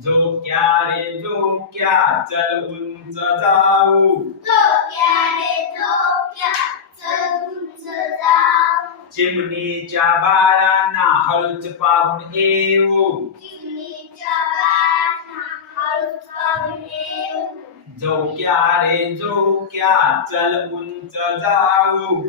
झोक्या रे झोक्या चल उंच जाऊ झोक्या रे झोक्या चल उंच जाऊ चिमणीच्या बाळांना हळूच पाहून येऊ. चिमणीच्या बाळांना हळूच पाहून येऊ. झोक्या रे झोक्या चल उंच जाऊ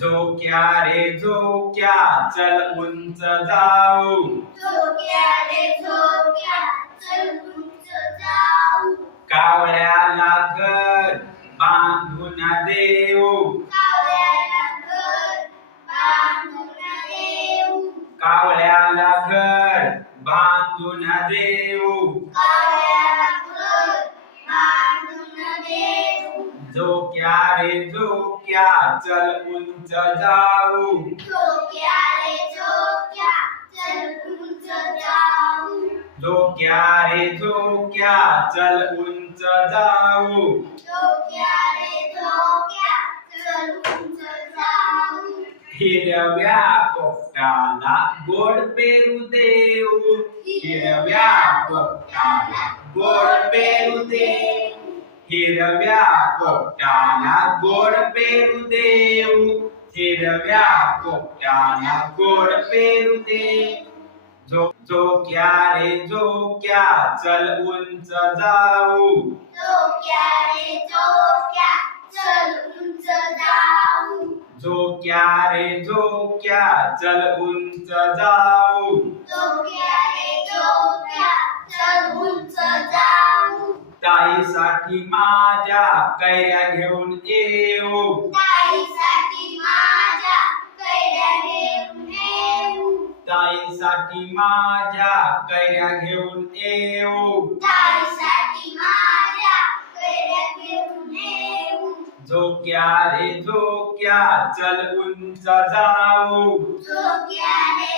झोक्या रे झोक्या चल उंच जाऊ. झोक्या रे झोक्या चल उंच जाऊ. कावळ्याला घर बांधून देऊ. कावळ्याला घर बांधून देऊ. कावळ्याला घर बांधून देऊ. देऊ झोक्या रे झोक्या चल उंच जाऊ। झोक्या रे झोक्या चल उंच जाऊ। झोक्या रे झोक्या चल उंच जाऊ। झोक्या रे झोक्या चल उंच जाऊ। हिरव्या पोपटाला गोड पेरू देऊ। हिरव्या पोपटाला गोड पेरू देऊ। हिरव्या पोपटाला गोड पेरू देऊ हिरव्या पोपटाला गोड पेरू देऊ जो झोक्या रे झोक्या चल उंच जाऊ झोक्या रे झोक्या चल उंच जाऊ झोक्या रे झोक्या चल उंच जाऊ झोक्या ताईसाठी माझ्या कैऱ्या घेऊन येऊ. ताईसाठी माझ्या कैऱ्या घेऊन येऊ. ताईसाठी माझ्या कैऱ्या घेऊन येऊ. ताईसाठी माझ्या कैऱ्या घेऊन येऊ. झोक्या रे झोक्या चल उंच जाऊ. झोक्या रे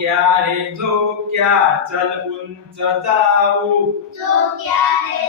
ક્યારે જો ક્યાં ચલ ઉંચ જાવું જો ક્યારે